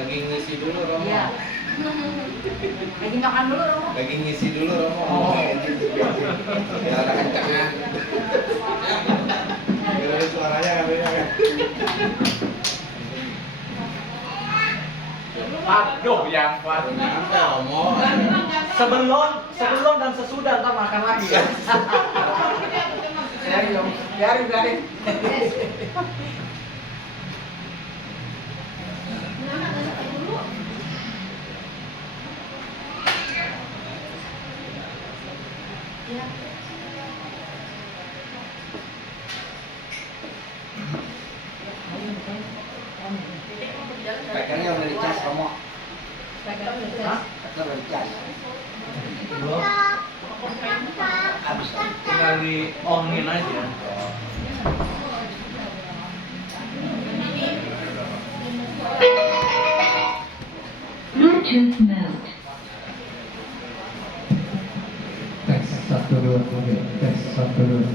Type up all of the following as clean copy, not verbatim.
Lagi ngisi dulu Romo. Iya. Lagi makan dulu Romo. Lagi ngisi dulu Romo. Oh. Ya ada kencangan. Kira suaranya katanya kan. Aduh, yang kuat. Romo. Sebelum dan sesudah ntar makan lagi ya. Biarin. Spekernya udah dicas Romo. Speker udah dicas. Speker udah dicas. Belum. Habis. Tinggal di ongin aja. Bluetooth mode. Tes 1 2 3. Tes 1 2 3.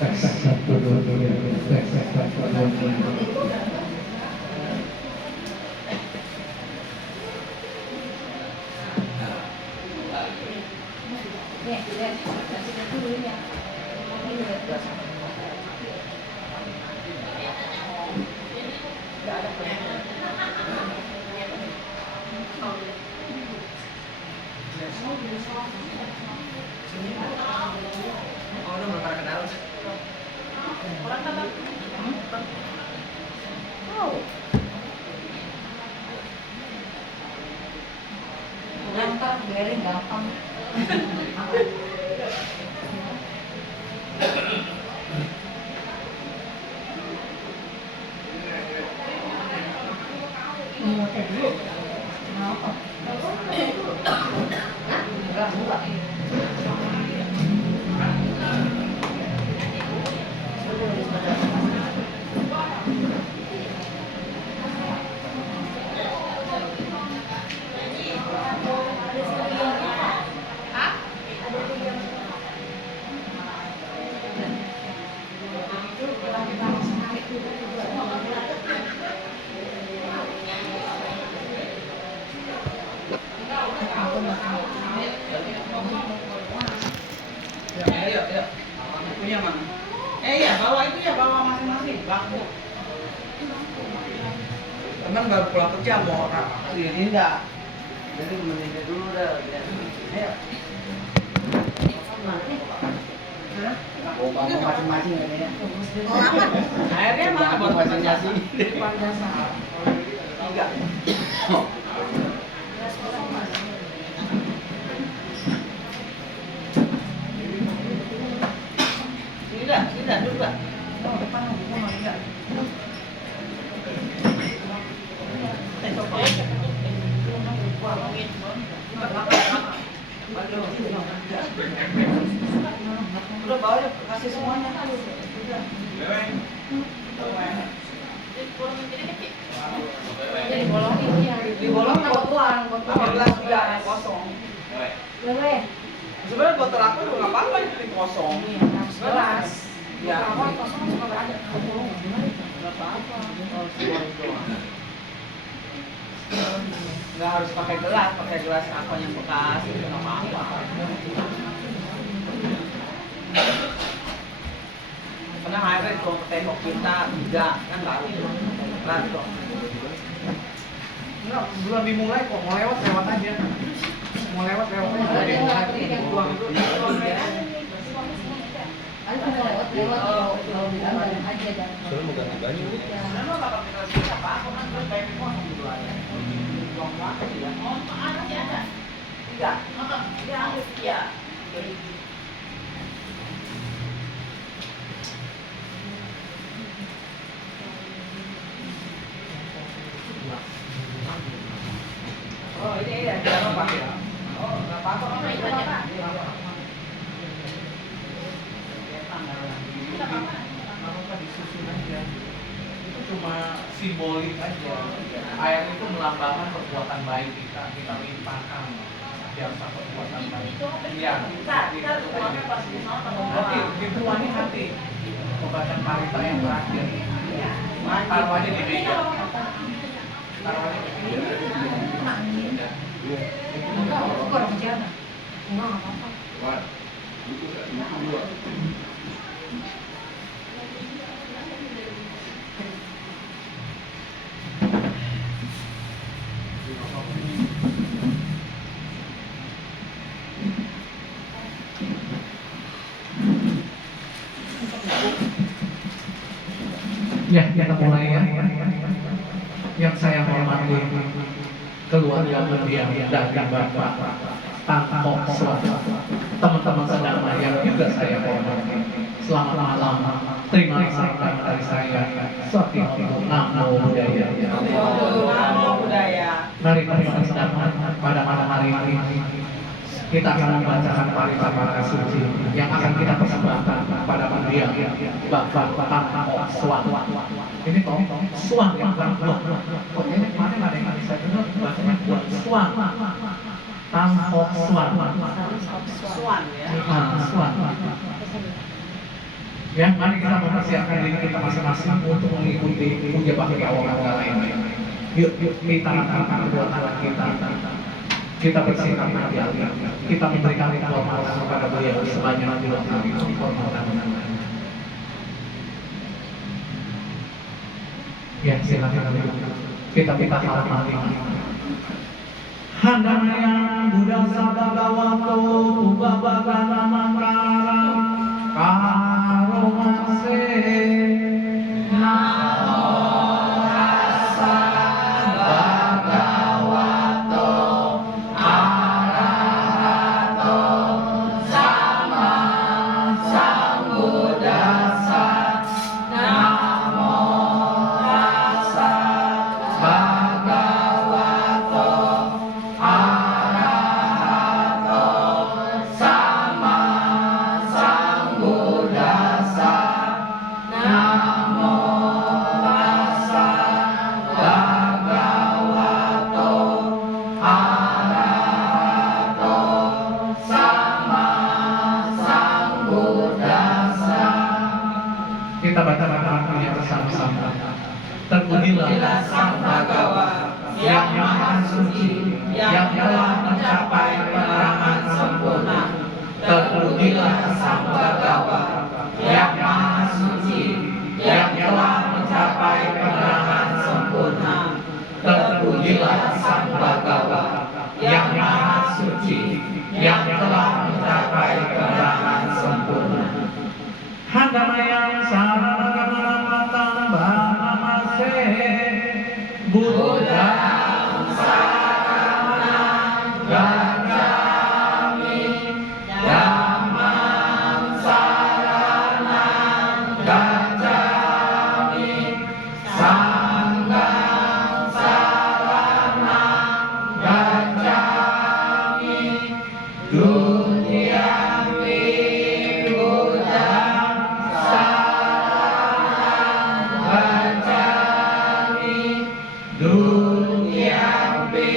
Tes 1 2 3. Tes 1 2 3. Kasih dulu ya. Ini udah dua sama. Nggak ada perbedaan. Oh, udah belum pernah kenal. Orang apa? Oh. Gampang, biarin gampang. Mau teh dulu? Mau apa? Enggak. Sudah. yuk. Punya mana? Iya, bawa itu ya, bawa masing-masing. Bangku. Teman baru pulang kerja mau ini enggak. Jadi menunda dulu dah. Ayo. Hah? Oh, kamu masing-masing ya. Oh, aman. Airnya mana buat masing-masing? Depan dasar. Tiga. Tidak, dulu Pak. Oh, depan enggak. Udah bawa ya, kasih semuanya. Udah. Jadi bolongin ya. Dibolong buat uang, buat uang. 15 juga kosong. Boleh. Sebenarnya botol aku juga nggak apa-apa itu kosong. Iya, gelas. Ya. Apa kosong suka berada. Nggak apa-apa. Nggak harus pakai gelas apa yang bekas itu nggak apa-apa. Karena airnya di tembok kita tidak kan baru kan kok. Enggak, belum dimulai kok, mau lewat aja. Mau lewat aja. Buang dulu. Ada mau lewat kalau bilang dalam aja dan. Soalnya mau ganti baju. Karena bakal kita siapa apa kan terus baik kosong gitu aja. Buang waktu ya. Oh, ada sih ada. Tiga. Ya. Oh ini ya, jangan lupa ya. Oh nggak apa-apa. Itu apa? Apa disusun aja. Itu cuma simbolik aja. Air itu melambangkan perbuatan baik kita limpahkan jasa perbuatan baik. Iya. Kita tuangnya pas di sana Nanti dituangnya hati. Pembacaan parita yang terakhir. Taruh aja di meja. Taruh aja di meja. Enggak, kurang jalan. Enggak apa-apa. Wah, itu dua. Ya, kita mulai ya. Yang saya hormati keluarga mendiang dari Bapak Tangkok Swat, teman-teman sedama yang juga saya hormati. Selamat malam. Terima kasih dari saya. Sakti Namo Buddhaya. Namo Buddhaya. Mari kita sedang pada malam hari ini kita akan membacakan parita suci yang akan kita persembahkan pada mendiang Bapak Tangkok Swat. Ini toh Swat yang buat. Kok ini kemarin ada yang saya dengar bacanya buat Swat. Tangkok Swat. Swan ya. Swat. Ya, mari kita mempersiapkan diri kita masing-masing untuk mengikuti puja bakti awal lain. Yuk, kita angkat kedua tangan kita. Kita bersihkan hati, kita memberikan kehormatan kepada beliau sebanyak 2 kali kehormatan. Ya, silakan kita minta salam hati. Handaya Buddha Sabagawato Ubabagana Mangkara Karomase Namo Rasa Bhagavato Arahato Sama Sambuddhassa. Namo Rasa Bhagavato Arahato Sama Sambuddhassa. Namo Rasa Bhagavato Arahato Sama Sambuddhassa. Kita baca yang bersama-sama. Terpujilah Sang Bhagawa yang Maha Suci, yang telah mencapai penerangan sempurna. Terpujilah Sang Bhagawa Suci yang telah mencapai penerangan sempurna. Terpujilah Sang Bhagawa yang Maha Suci yang telah mencapai penerangan sempurna. Handamaya Saranamatan Bhanamase Buddha Saranam Gacchami Dhammam Saranam Gacchami Sangham Saranam Gacchami Dutiyampi Buddha Saranam Gacchami Dutiyampi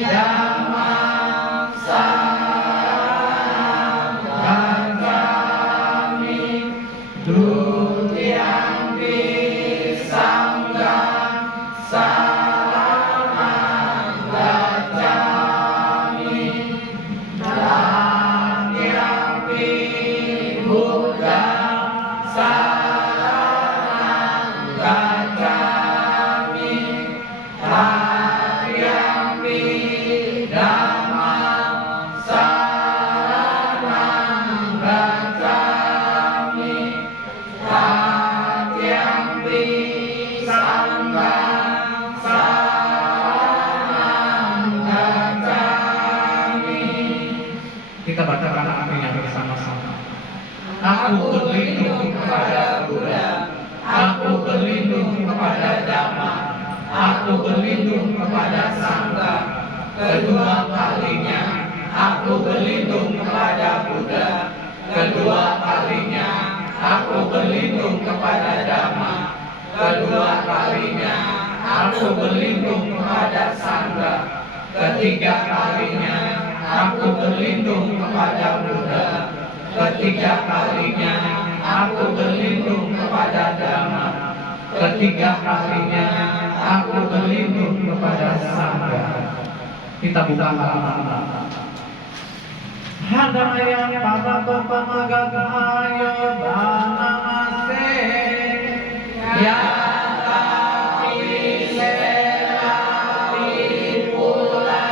Dhammam Saranam Gacchami Dutiyampi Sangham Saranam Gacchami Dutiyampi Buddha Saranam Gacchami Dutiyampi Dhammam Saranam Gacchami Dutiyampi Sangham Saranam Gacchami. Kita bacakan artinya bersama-sama. Aku berlindung kepada Buddha, aku berlindung kepada Dhamma, aku berlindung kepada Sangha. Kedua kalinya aku berlindung kepada Buddha, kedua kalinya aku berlindung kepada Dhamma, kedua kalinya aku berlindung kepada Sangha, ketiga kalinya aku berlindung kepada Buddha, ketiga kalinya aku berlindung kepada Dhamma, ketiga kalinya aku berlindung kepada Sangha. Kita buka halaman. Handamaya Padato Pamagagaya Bhanamase Yata Pisera Vipula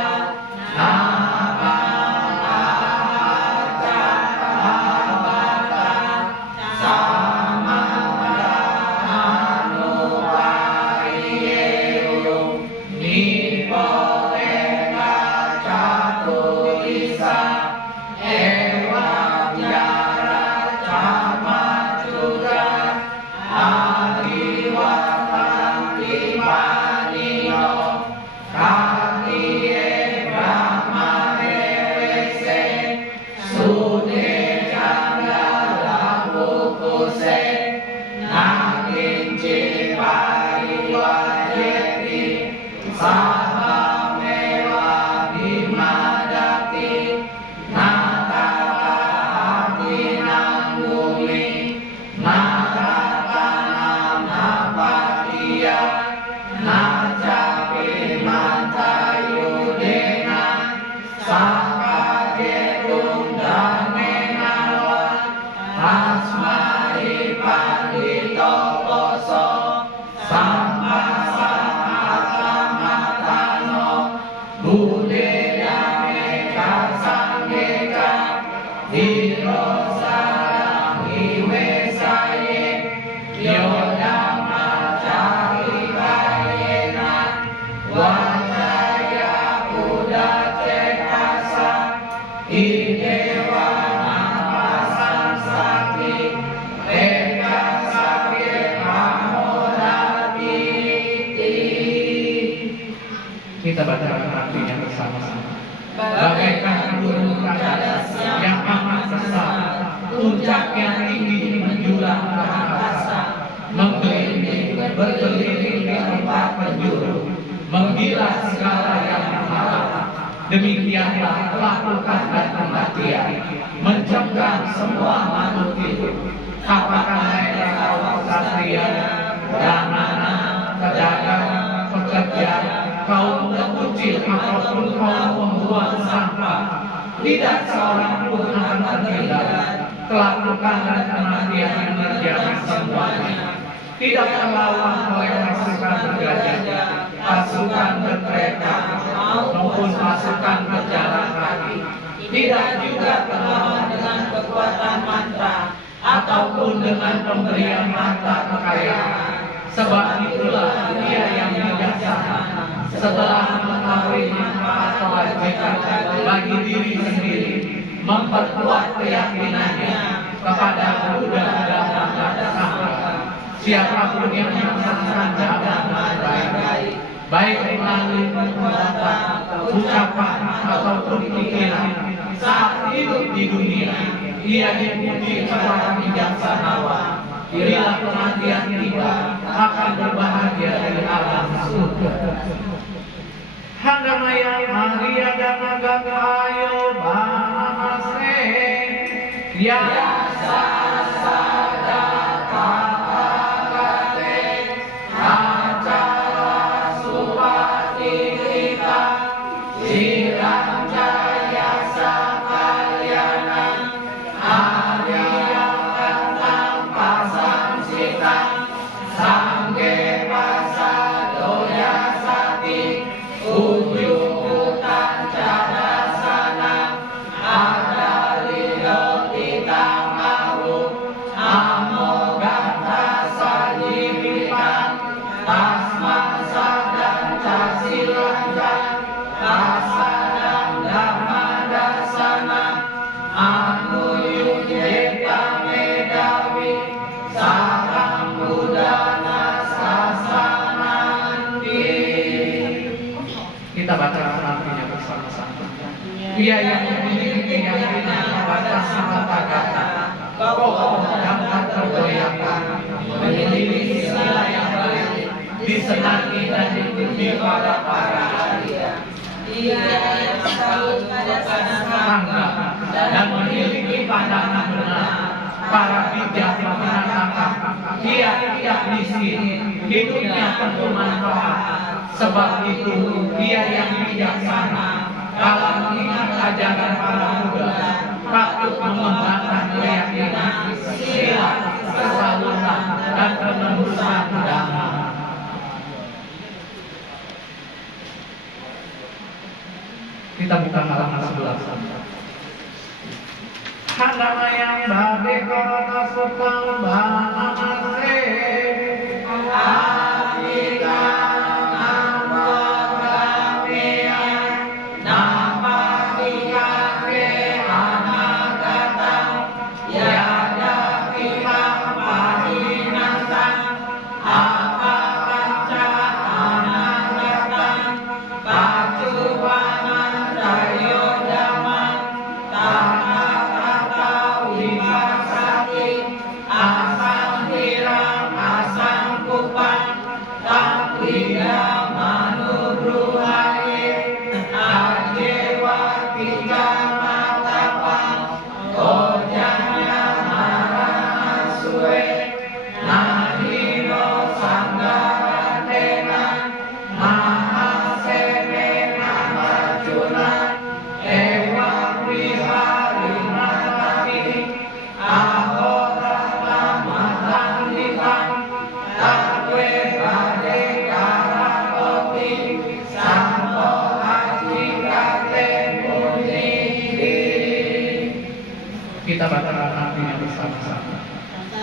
Kita baca artinya bersama-sama. Bagaikan gunung Kailash yang amat besar, puncaknya tinggi menjulang ke angkasa, berkeliling di tempat penjuru, menggilas segala yang berharap. Demikianlah lakukan dan kematian, mencegah semua makhluk hidup. Apakah mereka ksatria, brahmana, pedagang, pekerja, kaum terkecil ataupun kaum pembuang sampah, tidak seorang pun akan tertinggal. kelakukan dan kematian yang terjadi semuanya tidak terlawan oleh pasukan bergajah, pasukan berkereta, maupun pasukan berjalan kaki. Tidak juga terlawan dengan kekuatan mantra ataupun dengan pemberian harta kekayaan. Sebab itulah dia yang bijaksana setelah mengetahui manfaat kewajiban bagi diri sendiri, memperkuat keyakinannya kepada Buddha dan Sangha. Siapapun yang melaksanakan dengan baik, baik melalui perbuatan, ucapan ataupun pikiran saat hidup di dunia, ia dipuji kepada bijaksanawan. Bila kematian tiba, akan berbahagia di alam surga. Handamaya Maria Damaga Ayo Bahamase Yasa Sada Kapakate Acara Supatirita Sirang Jaya Sakalyana Arya Kantang Pasang Sita Sangge Pasadoya Sati Ujutan Cadasana Adalilo Titamahu Amogata Sajivipan Tasma Sadan Casilanjan Pasadam Dhammadasana Anuyujeta Medawi Sarang Budana Sasananti. Kita baca artinya bersama-sama. Ia yang memiliki keyakinan kepada sang kata kokoh dan tak tergoyahkan, memiliki sila yang baik, disenangi dan dipuji pada para arya. Ia yang selalu sangka dan memiliki pandangan benar, para bijak mengatakan ia tidak miskin, hidupnya penuh manfaat. Sebab itu ia yang bijaksana kalau mengingat ajaran para Buddha, patut mengembangkan keyakinan, sila, kesaluran, dan penerusan Dhamma. Kita buka halaman 11. Handamaya Bhade Korona Sukang Bhamase Adika kita baca artinya bersama-sama.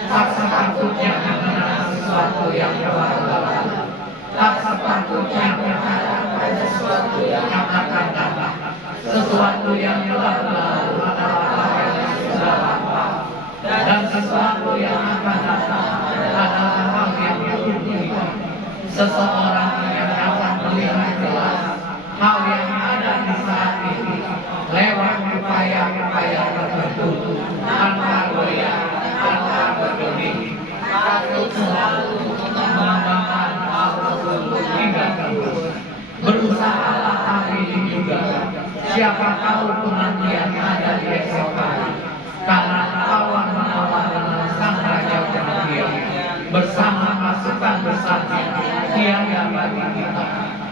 Tak sepatutnya mengenal sesuatu yang telah lalu, tak sepatutnya berharap pada sesuatu yang akan datang. Sesuatu yang telah lalu adalah hal yang sudah lampau, dan sesuatu yang akan datang adalah hal yang belum dilihat. Seseorang yang akan melihat jelas hal yang ada di saat ini lewat upaya-upaya tertentu, tanpa goyah, tanpa bergeming, patut selalu mengembangkan hal tersebut hingga terus. Berusahalah hari ini juga, siapa tahu kematian ada di esok hari, karena awan-awan dengan sang raja kematian bersama pasukan besarnya tiada bagi kita.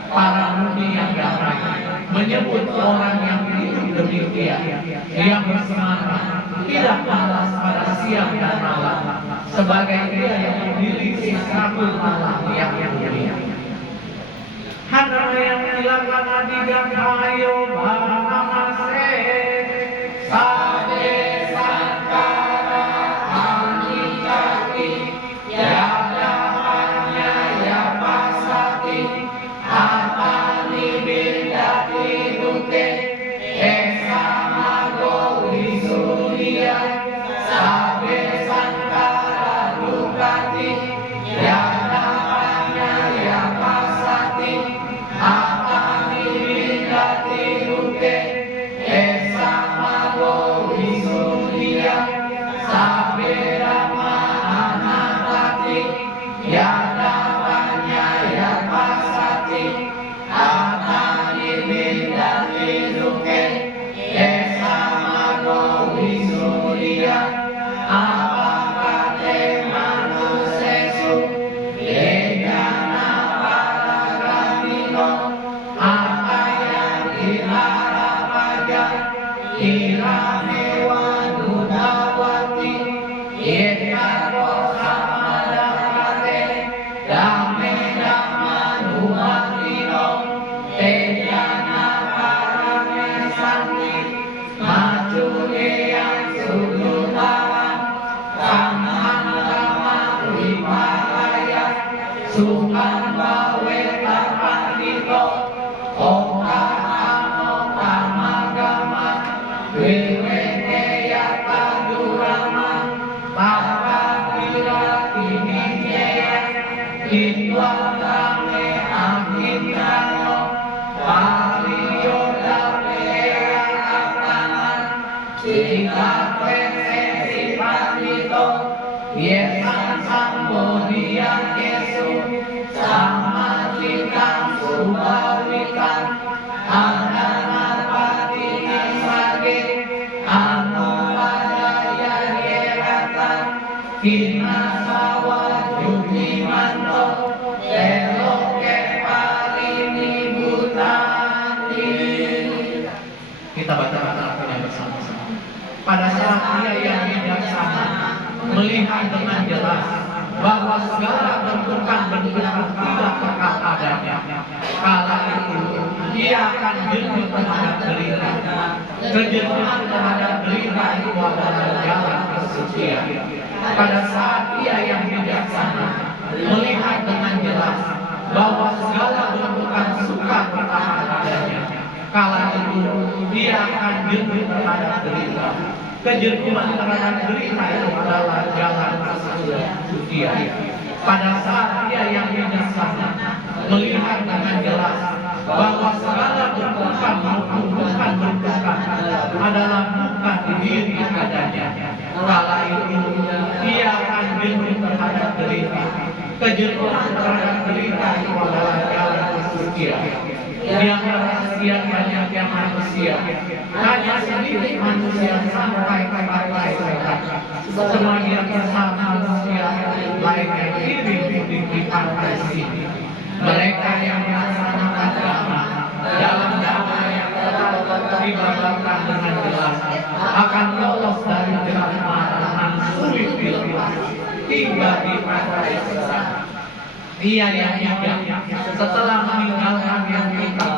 Para muni yang damai menyebut orang yang hidup demikian, yang bersemangat, tidak malas pada siang dan malam, sebagai Dia yang memiliki satu malam yang mulia. Hana yang hilang adigan ayo bahamase, sabe sangkara anikati, yada hanya ya pasati, apani bindati duke, esa mago wisulia, sabe sangkara dukati, yada hanya ya pasati, apani bindati duke, esa mago wisulia, sabe rama anatati, yada hanya ya pasati, apani bindati duke, esa mago wisulia, apakate manusesu, yegana paragamino, akayang ilarapaja, iramewanudawati, yekako samadapate, dame damanumatino, tejana paramesanti, macune yang sudutaran, kamandama wipahaya, sukan bawe tapandito, oka amo kamagama, wewene yata durama, pakatira tinijaya, itwatame amitano, pariyo dapea atanan, jika presensi pandito, yesan sambodian Yesu, sama kita subawikan, ananapati nisage, anu padaya yeratan, kinasawa judimanto, eloke parini butani. Kita baca artinya bersama-sama. Pada saat Dia yang bijaksana melihat dengan jelas bahwa segala bentukan-bentukan tidak kekal adanya, kala itu Dia akan jenuh terhadap derita. Kejenuhan terhadap derita itu adalah jalan kesucian. Pada saat Dia yang bijaksana melihat dengan jelas bahwa segala bentukan suka bertahan adanya, kala itu Dia akan jenuh terhadap derita. Kejenuhan terhadap derita itu adalah jalan kesucian. Pada saat Dia yang bijaksana melihat dengan jelas bahwa segala bentukan adalah bukan diri adanya, kala itu Dia akan jenuh terhadap derita. Kejenuhan terhadap derita itu adalah jalan kesucian. Yang rahasia banyaknya manusia, hanya sedikit manusia sampai selesai. Sebagian besar manusia lainnya iring di pantai sini. Mereka yang melaksanakan dhamma dalam dhamma yang telah dibabarkan dengan jelas akan lolos dari jerat marahan sulit dilepas, tiba di pantai sesat. Dia yang hidup setelah meninggalkan yang kita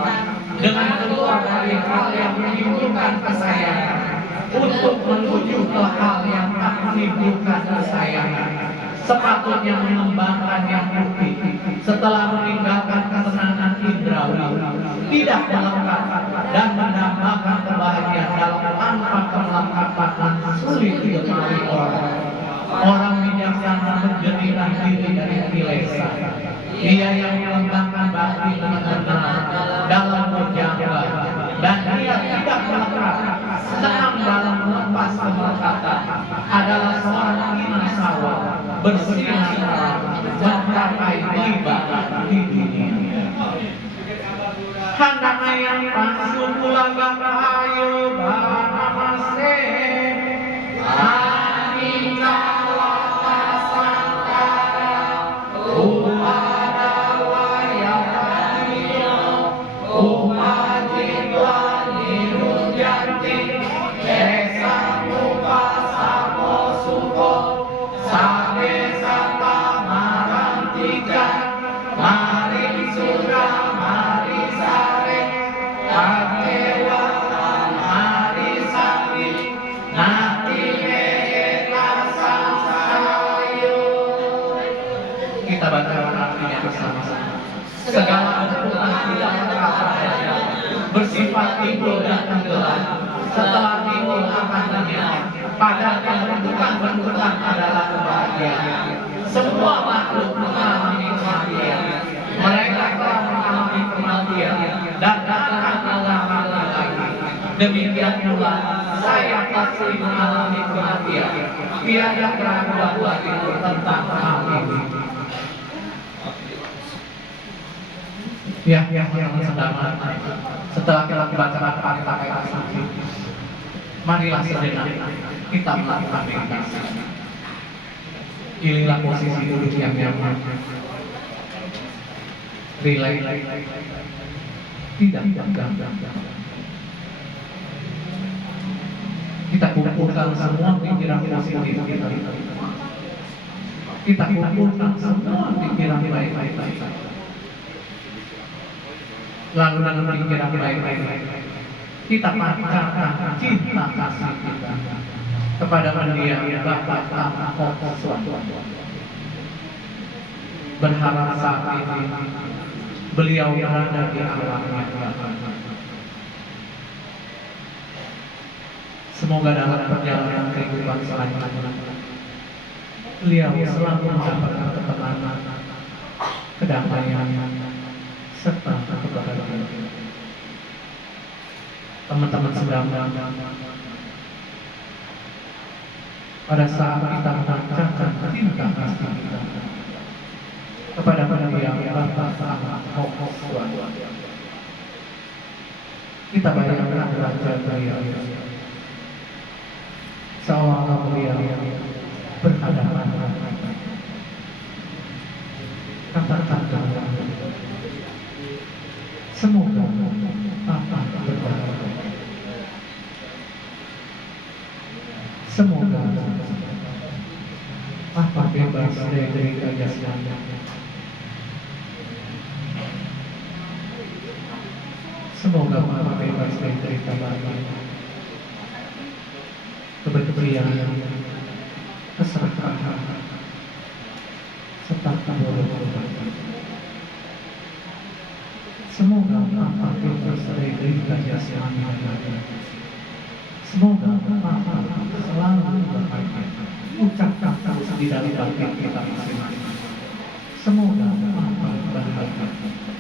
dengan keluar dari hal yang menimbulkan kesayangan untuk menuju ke hal yang tak menimbulkan kesayangan, sepatutnya mengembangkan yang putih setelah meninggalkan kesenangan indrawi, tidak melengkap dan menambahkan kebahagiaan dalam tanpa kelengkapan sulit ditemui orang. Orang bijaksana menjernihkan diri dari kilesa. Dia yang mengembangkan bakti dengan benar dalam berjaga, dan dia tidak melengkap senang dalam melepas kemelekatan, adalah seorang inasawa bersinar mencapai ibadah di dunia. Handang yang pasung kulaga ayo bahamase, Suko baca artinya bersama-sama. Segala bentuk tidak terkata bersifat timbul dan tenggelam. Setelah timbul akan lenyap. Pada bentukan adalah kebahagiaan. Semua makhluk mengalami kematian. Mereka telah mengalami kematian dan akan mengalami lagi. Demikian pula saya pasti mengalami kematian. Tiada keraguan lagi tentang hal ini. Ya, saudara. Setelah kita membaca kata-kata suci, marilah sejenak kita melakukan meditasi. Pilihlah posisi duduk yang nyaman. Rileks. Tidak tegang. Kita kumpulkan semua pikiran positif kita. Kita kumpulkan semua pikiran baik-baik. Lalu pikiran baik-baik. Kita pancarkan cinta kasih kita kepada Dia Bapa Swt. Berharap saat ini Beliau berada di alamnya. Semoga dalam perjalanan kehidupan selanjutnya Beliau selalu mendapatkan ketenangan, kedamaian, serta kebahagiaan. Teman-teman sedang pada saat kita memancarkan cinta kasih kita kepada Dia Bapa Swt. Kita bayangkan wajah Beliau seolah-olah Beliau berhadapan. Katakan semoga Bapa berbahagia. Semoga Bapa bebas dari kejahatan. Semoga Bapa bebas dari derita batin, kebencian, keserakahan, serta kebodohan. Semoga Bapa bebas dari derita jasmani. Semoga Bapa selalu berbahagia. Ucapkan terus di dalam batin kita masing-masing. Semoga Bapa berbahagia.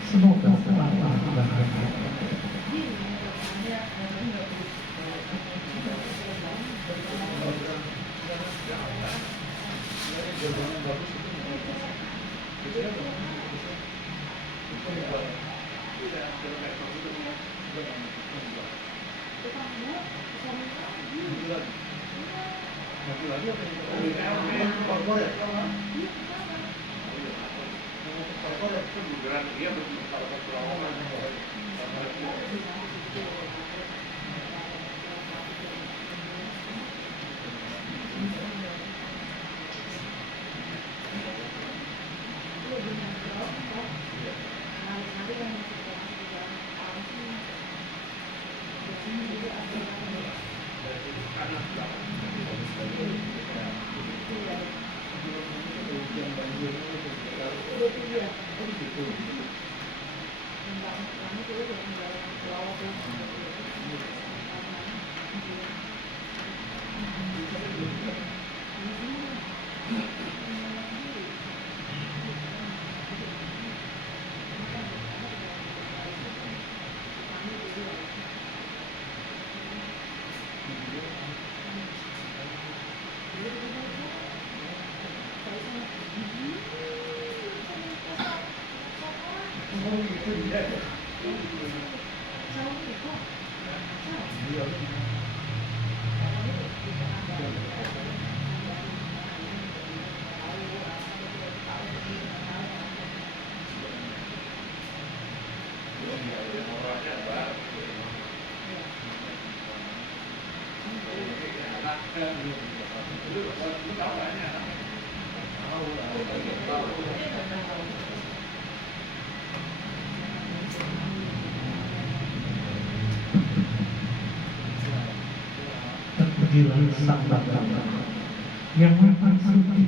Semoga Bapa berbahagia. Terpujilah Sang Bapa yang Maha Suci,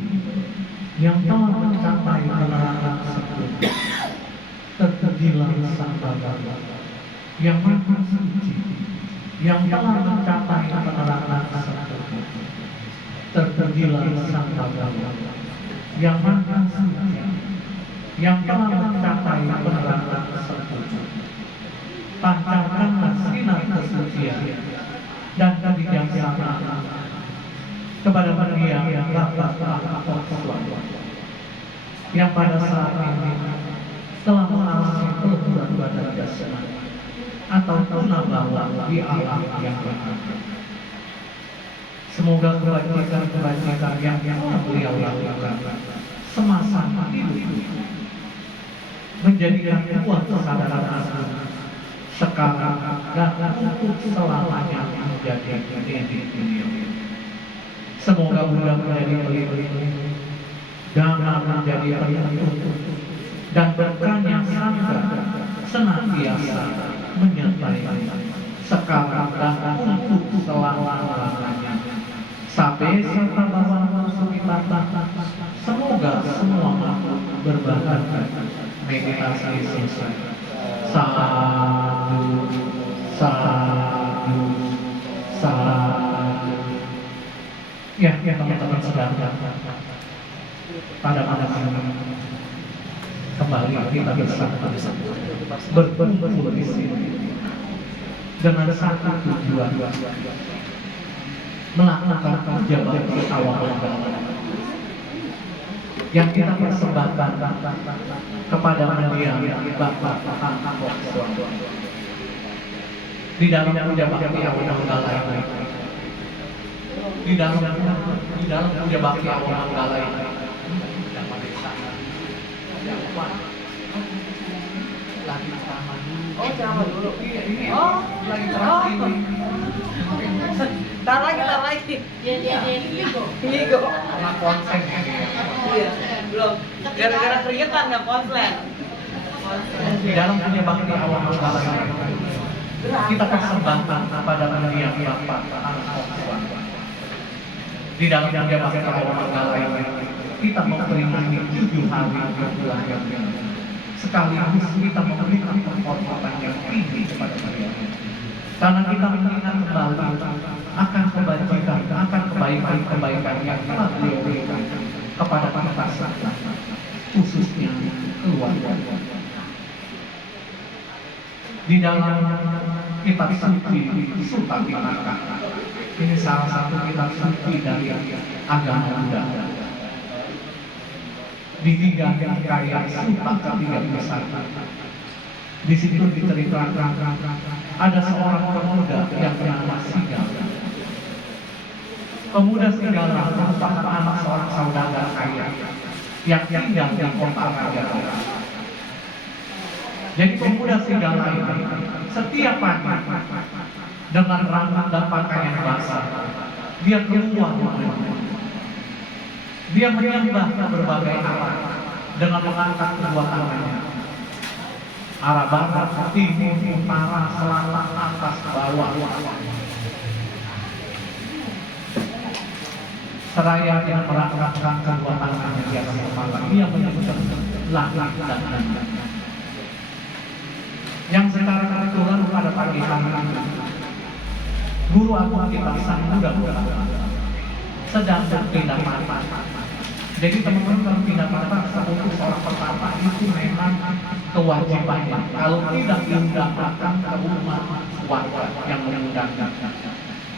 yang telah mencapai kebenaran tersebut, terpujilah Sang Bapa yang Maha Suci, yang telah mencapai kebenaran tersebut, terpujilah Sang Bapa yang Maha Suci, yang telah mencapai kebenaran tersebut. Pancarkanlah sinar kesucian dan kebijaksanaan kepada Maria yang Bapa yang pada saat ini telah mengalami pelebur badan jasmani atau tunabawa di alam yang lain. Semoga kebajikan yang beliau lakukan semasa hidup menjadikan kuat kesadaran asli sekarang dan untuk selamanya menjadi diri beliau. Semoga Bunda menjadi pelindung dan menjadi penuntun dan berkahnya sangga senantiasa menyertai sekarang dan untuk selama-lamanya. Sampai serta bawah kita, semoga semua makhluk berbahagia meditasi selesai. Sadu, sadu, sadu. Ya, teman-teman sedang pada malam ini kembali kita bersama berkumpul di sini dengan satu tujuan, melakukan kerja bakti awal yang kita persembahkan kepada Maria Bapa di dalam kerja bakti awal ini. Di dalam puja bakti awal manggala ini lagi ceramah dulu. Oh, ceramah dulu. Iya, ini Oh, lagi ceramah ini. Tar lagi. Dia Vigo. Vigo. Anak konsen ya dia. Iya, belum. Gara-gara keringetan nggak konsen. Di dalam puja bakti awal manggala ini kita persembahkan kepada Maria Bapa anak Tuhan. Di dalam puja bakti awal manggala ini kita memperingati 7 hari kelahiran. Sekaligus kita memberikan penghormatan yang tinggi kepada Maria. Karena kita mengingat kembali akan kebajikan, akan kebaikan-kebaikan yang telah beliau berikan kepada kita semua, khususnya keluarga. Di dalam kitab suci Suta Pitaka, ini salah satu kitab suci dari agama Buddha. Di tiga karya Suta ke-31. Di situ diceritakan ada seorang pemuda yang bernama Sigala. Pemuda Sigala merupakan anak seorang saudagar kaya yang tinggal di kota Raja. Jadi pemuda Sigala ini setiap pagi dengan rambut dan pakaian basah dia keluar. Dia menyembah berbagai alat dengan mengangkat kedua tangannya. Arah barat, timur, utara, selatan, atas, bawah. Seraya dengan merangkakkan kedua tangannya di atas kepala, dia menyebutkan laki dan anak. Yang secara kebetulan pada pagi hari guru agung kita Sang Buddha sedang berpindah mata. Jadi teman-teman kalau pindah mata untuk seorang pertama itu memang kewajibannya. Kalau tidak diundang datang ke rumah warga yang mengundang.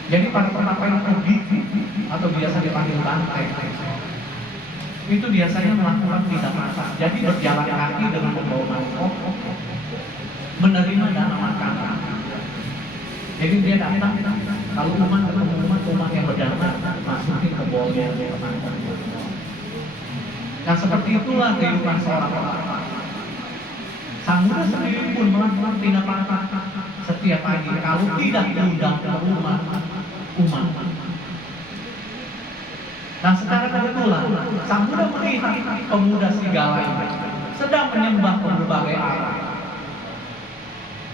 Jadi para pertama yang pergi atau biasa dipanggil bantai itu biasanya melakukan pindah mata. Jadi berjalan kaki dengan membawa mangkok, menerima dana makanan. Jadi dia datang, kalau umat ketemu umat yang berdana, masukin ke bolnya. Nah seperti itulah kehidupan seorang orang. Sang Buddha sendiri pun melakukan pindah mata setiap pagi kalau tidak diundang ke rumah umat. Nah secara kebetulan Sang Buddha melihat pemuda Sigala ini sedang menyembah berbagai alat.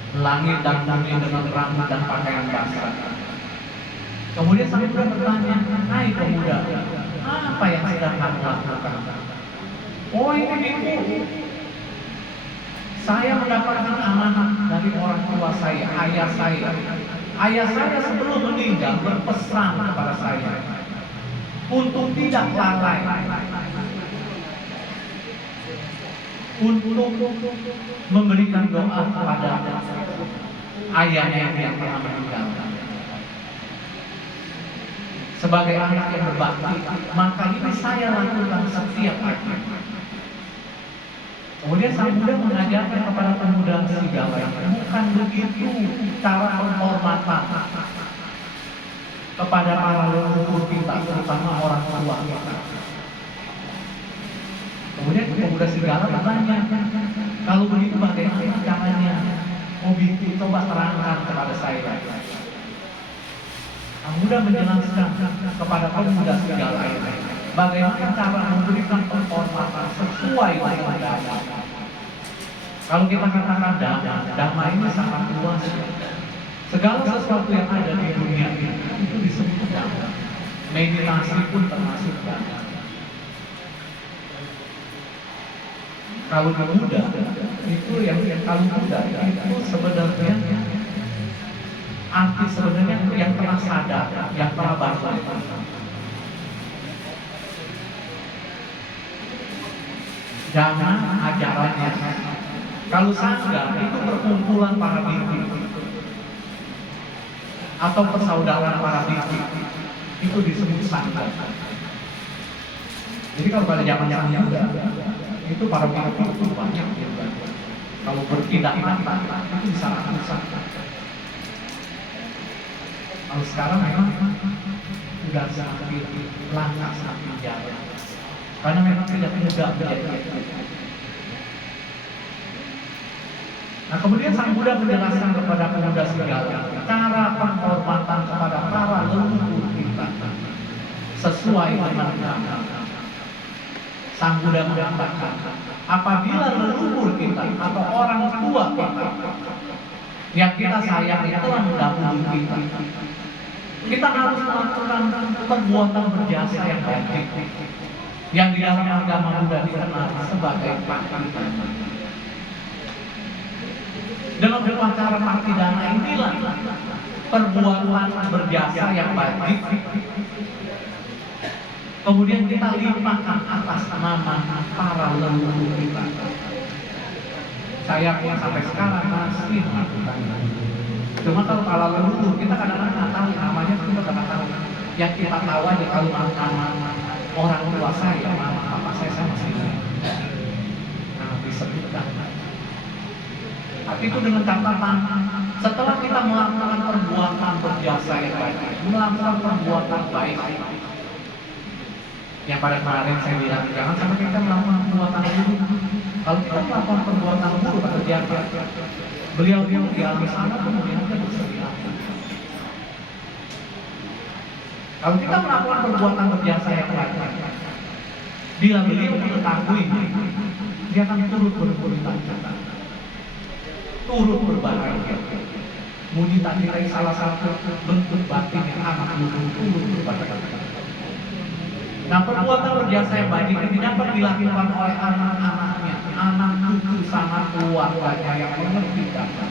Langit dan bumi dengan rambut dan pakaian basah. Kemudian Sang Buddha bertanya, "Hai pemuda, apa yang sedang kamu lakukan?" Oh ini ibu, saya mendapatkan amanah dari orang tua saya, ayah saya. Ayah saya sebelum meninggal berpesan kepada saya untuk tidak lalai, untuk memberikan doa kepada ayahnya yang telah meninggal. Sebagai anak yang berbakti, maka ini saya lakukan setiap hari. Kemudian sang Buddha mengajarkan kepada pemuda serigala, bukan begitu cara penghormatan kepada para leluhur kita, terutama orang tua kita. Kemudian pemuda serigala bertanya, kalau begitu bagaimana caranya? Oh Bhikkhu, coba terangkan kepada saya. Sang Buddha menjelaskan kepada pemuda serigala bagaimana cara memberikan penghormatan sesuai dengan dhamma. Kalau kita katakan dhamma ini sangat luas. Segala sesuatu yang ada di dunia ini itu disebut dhamma. Meditasi pun termasuk dhamma. Kalau di Buddha itu yang kalau Buddha itu sebenarnya arti sebenarnya yang telah sadar, yang telah basah. Jangan ajarannya. Kalau sangga itu perkumpulan para bhikkhu atau persaudaraan para bhikkhu, itu disebut sangga. Jadi kalau pada zaman-zaman Buddha itu para bhikkhu itu banyak. Kalau berpindah-pindah itu bisa ratusan. Kalau sekarang memang sudah semakin langka, semakin jarang. Karena memang tidak mudah menjadi. Nah kemudian sang Buddha menjelaskan kepada pemuda serigala cara penghormatan kepada para leluhur kita sesuai dengan dhamma. Sang Buddha mengatakan, apabila leluhur kita atau orang tua kita yang kita sayangi telah mendahului kita harus melakukan perbuatan berjasa yang baik, yang di dalam agama Buddha dikenal sebagai pakidana. Dengan upacara pakidana inilah perbuatan berjasa yang baik kemudian kita limpahkan atas nama para leluhur kita. Saya pun sampai sekarang masih melakukannya. Cuma kalau para leluhur kita kadang-kadang nggak tahu namanya, kita nggak tahu. Yang kita tahu aja kalau nama orang tua saya, mama papa saya masih disebutkan. Tapi itu dengan catatan setelah kita melakukan perbuatan berjasa yang baik, melakukan perbuatan baik, yang pada kemarin saya bilang jangan sampai kita melakukan perbuatan buruk. Kalau kita melakukan perbuatan buruk atau jahat, beliau di alam sana kemudian kita bersedia. Kalau kita melakukan perbuatan berjasa yang baik, bila beliau mengetahui, dia akan turut bercerita, turut berbahagia. Mujizat kita salah satu bentuk batin yang amat turut berbahagia. Nah perbuatan berjasa yang baik ini dapat dilakukan oleh anak-anaknya, anak cucu sama keluarganya yang mengerti dhamma.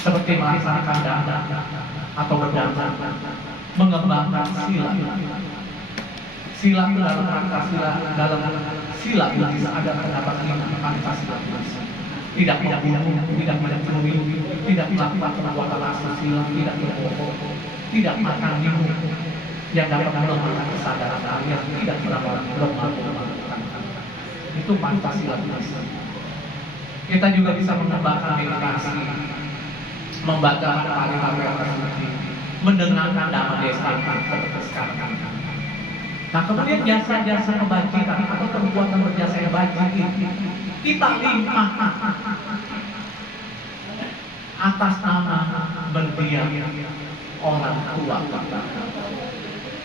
Seperti melaksanakan dhamma atau berdhamma, mengembangkan sila. Sila dalam Pancasila, dalam sila bisa ada pendapat Pancasila. Tidak membunuh, tidak mencuri, tidak melakukan perbuatan asusila, tidak berbohong, tidak makan minum yang dapat melemahkan kesadaran kalian, tidak dapat melemahkan. Itu Pancasila. Kita juga bisa mengembangkan meditasi, membaca parita-parita suci, mendengarkan dhamma desa seperti sekarang. Nah kemudian jasa-jasa kebajikan atau perbuatan berjasa yang baik kita limpahkan atas nama berdiam orang tua kita.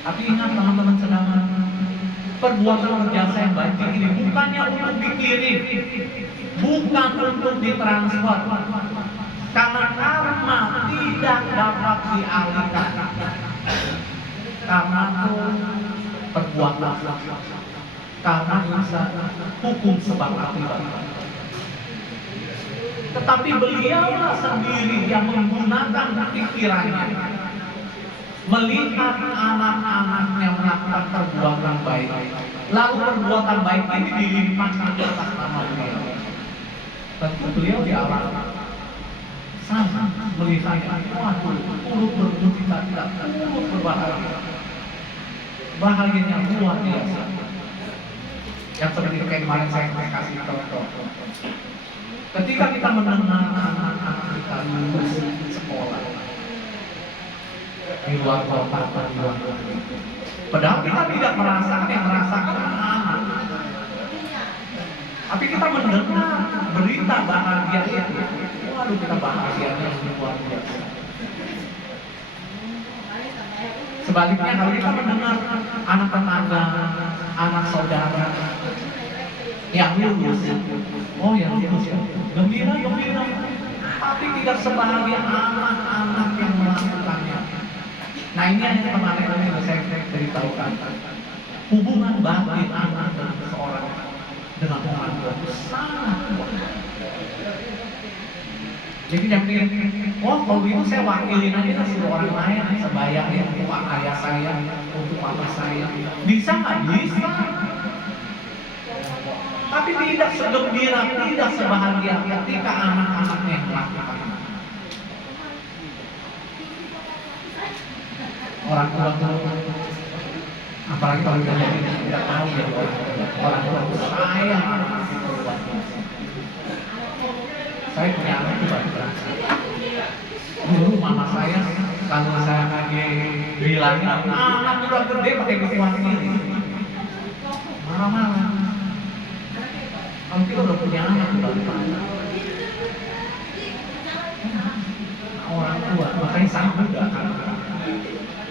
Tapi ingat teman-teman sedang perbuatan berjasa yang baik ini bukannya untuk dikirim, bukan untuk ditransfer, karena karma tidak dapat dialihkan. Karma itu perbuatan karena hukum sebab akibat. Tetapi beliaulah sendiri yang menggunakan pikirannya, melihat anak-anaknya melakukan perbuatan baik, lalu perbuatan baik ini dilimpahkan ke atas nama beliau. Tentu beliau di awal sama melihatnya, waduh, turut berduka-cita, turut berbahagia, bahagianya luar biasa. Yang seperti kayak kemarin saya kasih contoh. Ketika kita mendengar anak-anak kita lulus sekolah di luar kota, di luar negeri, padahal kita tidak merasakan anak, tapi kita mendengar berita bahagia itu, waduh kita bahagianya luar biasa. Sebaliknya kalau kita mendengar anak tetangga, anak saudara yang lulus, oh yang lulus ya, gembira, tapi tidak sebahagia anak-anak yang melakukannya. Nah ini yang kemarin saya beritahukan, hubungan batin anak dan seseorang dengan orang tua itu sangat kuat. Jadi yang oh kalau itu saya wakilin aja suruh orang lain sebayang ya untuk ayah saya, untuk papa saya, bisa nggak? Bisa. Tapi tidak segembira, tidak sebahagia ketika anak-anaknya melakukan. Orang tua apalagi kalau kita tidak tahu ya orang tua sayang. Saya punya anak itu baru berasa. Dulu mama saya kalau saya lagi bilangin anak udah gede pakai kekuatan ini, marah-marah. Kalau kita udah punya anak udah orang tua, makanya saya muda kan.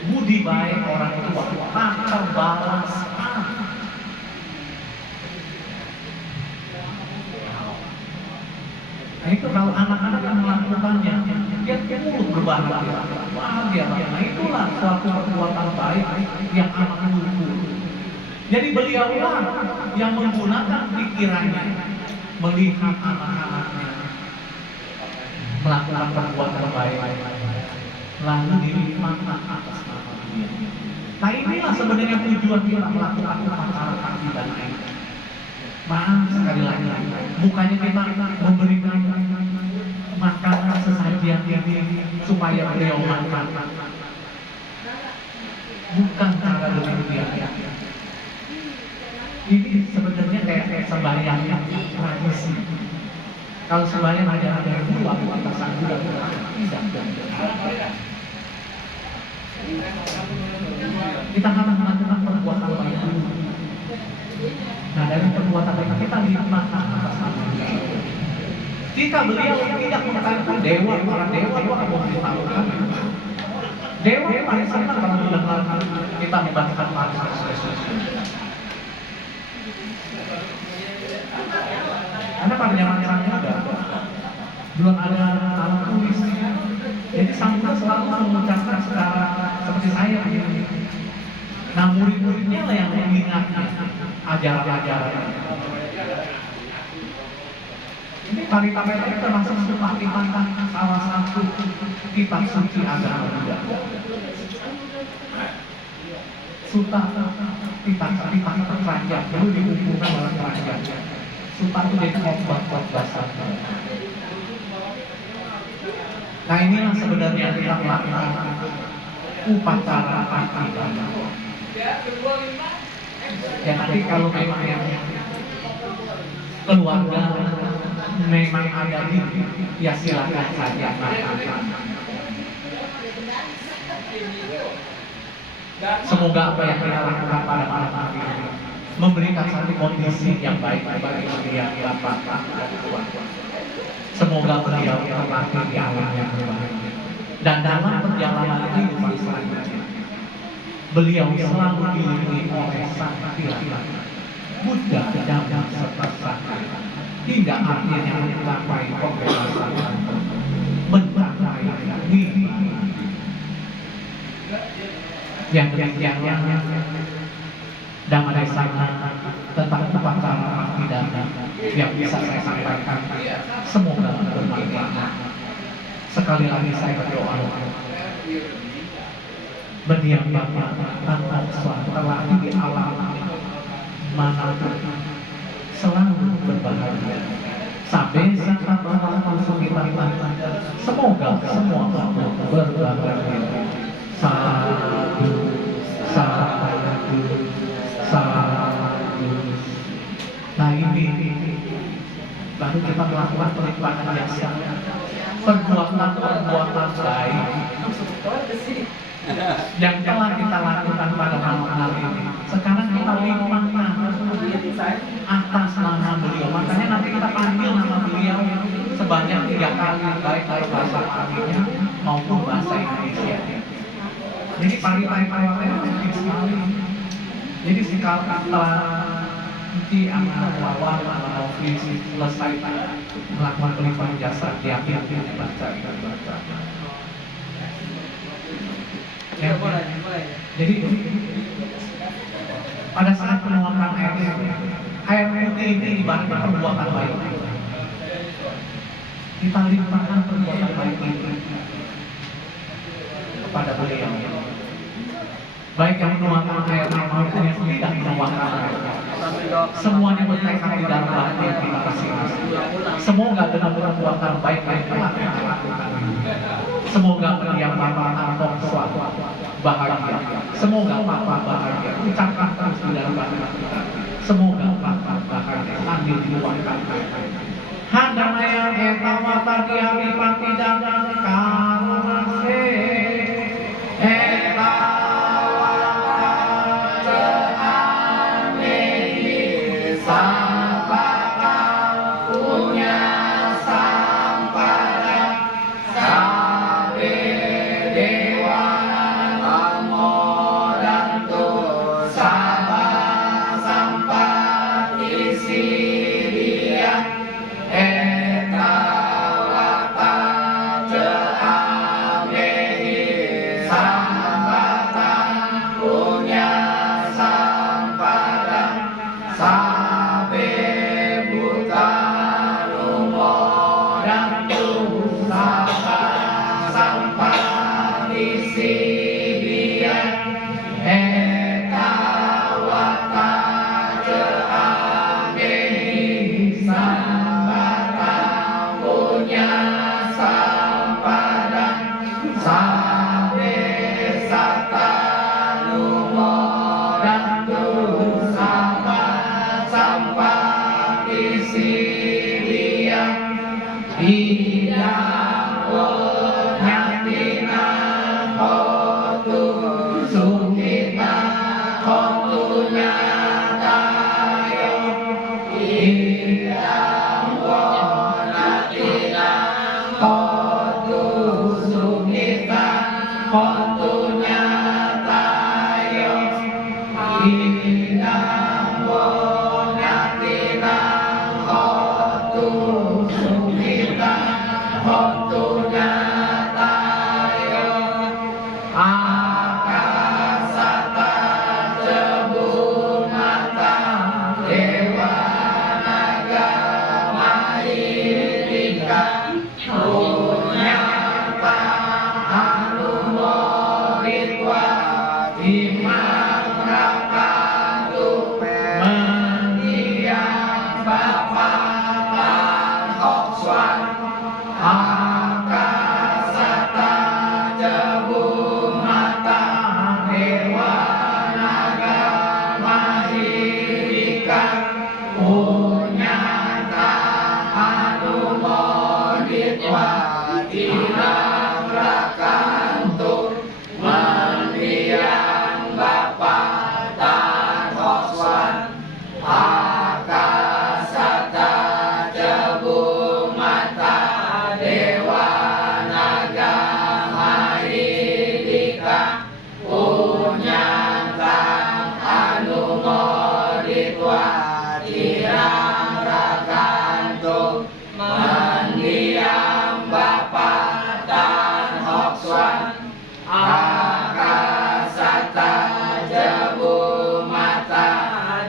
Budi baik orang tua, maka balas. Nah itu kalau anak-anak yang melakukannya, dia turut bahagia. Nah itulah suatu perbuatan baik yang anak itu. Jadi beliaulah yang menggunakan pikirannya, melihat anak-anaknya melakukan perbuatan baik, lalu dinikmati atas nama dia. Nah inilah sebenarnya tujuan kita melakukan upacara takbiran ini. Maaf sekali lagi, bukannya kita memberikan makanan sesajian ini supaya beliau makan. Bukan cara demikian. Ini sebenarnya kayak sembahyang yang tradisi. Kalau sembahyang ada yang dua atasan juga tidak. Kita akan melakukan perbuatan baik. Nah dari perbuatan baik kita dinikmati atas nama dia. Jika beliau tidak mengatakan dewa, para dewa itu akan memberitahukan. Dewa paling senang kalau mendengar kita membacakan Matius. Karena pada zaman ada belum ada alat tulis. Jadi sang guru selalu mengucapkan secara seperti saya ini. Nah murid-muridnya lah yang mengingatnya ajaran-ajaran. Ini Paritamena itu termasuk Supatipanta, salah satu kitab suci agama juga. Suta Pitaka kerajaan dulu dikumpulkan oleh kerajaan. Suta itu jadi obat dasar. Nah inilah sebenarnya kita melakukan upacara takbiran. Ya nanti kalau memang yang keluarga memang ada di, ya silakan saja makan. Semoga apa yang kita lakukan pada malam hari ini memberikan satu kondisi yang baik bagi beliau bapak dan keluarga. Semoga beliau terlahir di alam yang berbahagia dan dalam perjalanan kehidupan selanjutnya beliau selalu dilindungi oleh Sang Hyang Buddha Dhamma serta Sangha hingga akhirnya mencapai kebebasan, mencapai nirvana. Yang demikiannya Dhamma Desana yang bisa saya sampaikan. Semoga bermanfaat. Sekali lagi saya berdoa, mendiang Bapak tanpa telah di alam mana selalu berbahagia sampai saat masuk kita. Semoga semua berbahagia. Satu, satu, satu. Nah ini baru kita melakukan pelimpahan jasa, perbuatan baik yang telah kita lakukan pada malam hari ini. Sekarang kita limpahkan atas nama beliau. Makanya nanti kita panggil nama beliau sebanyak 3 kali, baik dari bahasa Arabnya maupun bahasa Indonesia. Jadi pari-pari penting sekali. Jadi sekarang kata nanti anak lawan atau visi selesai melakukan pelimpahan jasa, diambil baca. Jadi pada saat penuangkan air putih ini dibanding perbuatan baik, kita limpahkan perbuatan baik itu kepada beliau, baik yang menuangkan air maupun yang tidak menuangkan air. Semuanya bertekad di dalam hati kita masing-masing. Semoga dengan perbuatan baik yang telah kita lakukan, semoga mendiang Bapak Antong suatu bahagia. Semoga Bapak bahagia. Ucapkan terus di dalam hati kita. Semoga Bapak bahagia sambil diluangkan. Handamaya etawata diari patidangan karase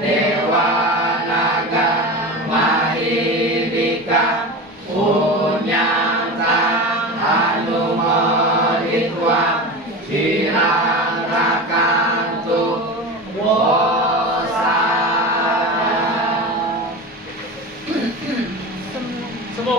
Dewa Naga Mahir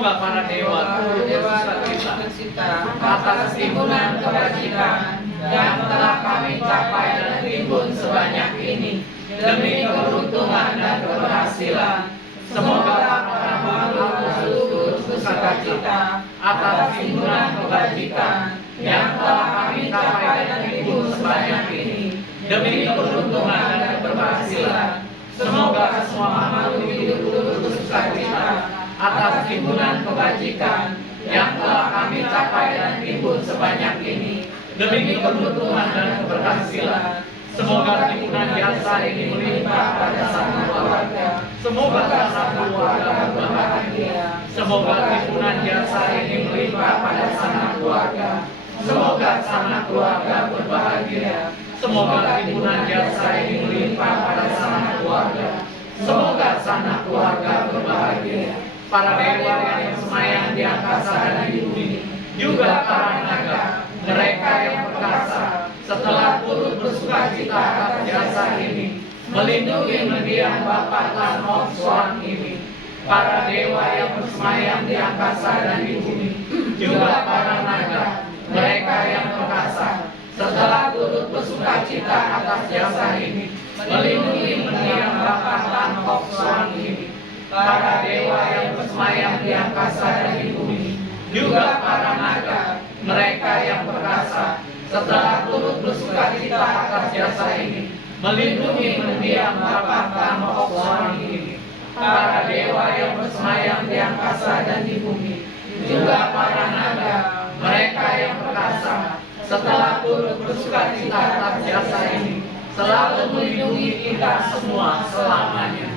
Semoga para dewa turut bersuka cita atas timbunan kebajikan yang telah kami capai dan timbun sebanyak ini demi keberuntungan dan keberhasilan. Semoga para makhluk turut bersuka cita atas timbunan kebajikan yang telah kami capai dan timbun sebanyak ini demi keberuntungan dan keberhasilan. Semoga semua makhluk hidup turut bersuka cita atas timbunan kebajikan yang telah kami capai dan timbun sebanyak ini demi keberuntungan dan keberhasilan. Semoga timbunan jasa ini melimpah pada sang keluarga. Semoga sang keluarga berbahagia. Semoga timbunan jasa ini melimpah pada sang keluarga. Semoga sang keluarga berbahagia. Semoga timbunan jasa ini melimpah pada sang keluarga. Semoga sang keluarga berbahagia. Para dewa yang bersemayam di angkasa dan di bumi, juga para naga, mereka yang perkasa, setelah turut bersuka cita atas jasa ini, melindungi mendiang Bapa Tan Hok Soan ini. Para dewa yang bersemayam di angkasa dan di bumi, juga para naga, mereka yang perkasa, setelah turut bersuka cita atas jasa ini, melindungi mendiang Bapa Tan Hok Soan ini. Para dewa yang bersemayam di angkasa dan di bumi, juga para naga, mereka yang perkasa, setelah turut bersuka cita atas jasa ini, melindungi mendiang Bapa Tan Hok Soan ini. Para dewa yang bersemayam di angkasa dan di bumi, juga para naga, mereka yang perkasa, setelah turut bersuka cita atas jasa ini, selalu melindungi kita semua selamanya.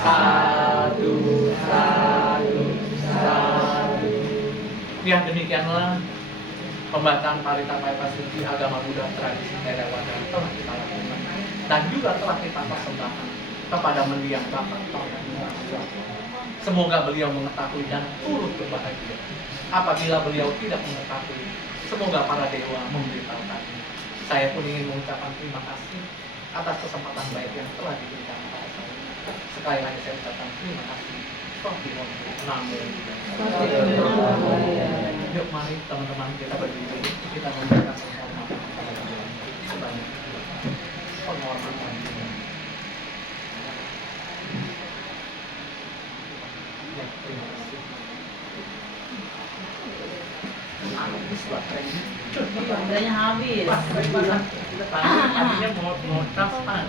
Sadu, sadu, sadu. Ya demikianlah pembacaan Parita Paita Suci agama Buddha tradisi Theravada telah kita lakukan dan juga telah kita persembahkan kepada mendiang Bapak Tan. Semoga beliau mengetahui dan turut berbahagia. Apabila beliau tidak mengetahui, semoga para dewa memberitahukan. Saya pun ingin mengucapkan terima kasih atas kesempatan baik yang telah diberikan kepada saya. Sekali lagi saya ucapkan terima kasih. Yuk mari teman-teman kita berdiri, kita memberikan penghormatan kepada beliau sebanyak penghormatan. Ya, terima kasih. Baterainya habis. Artinya mau transparan.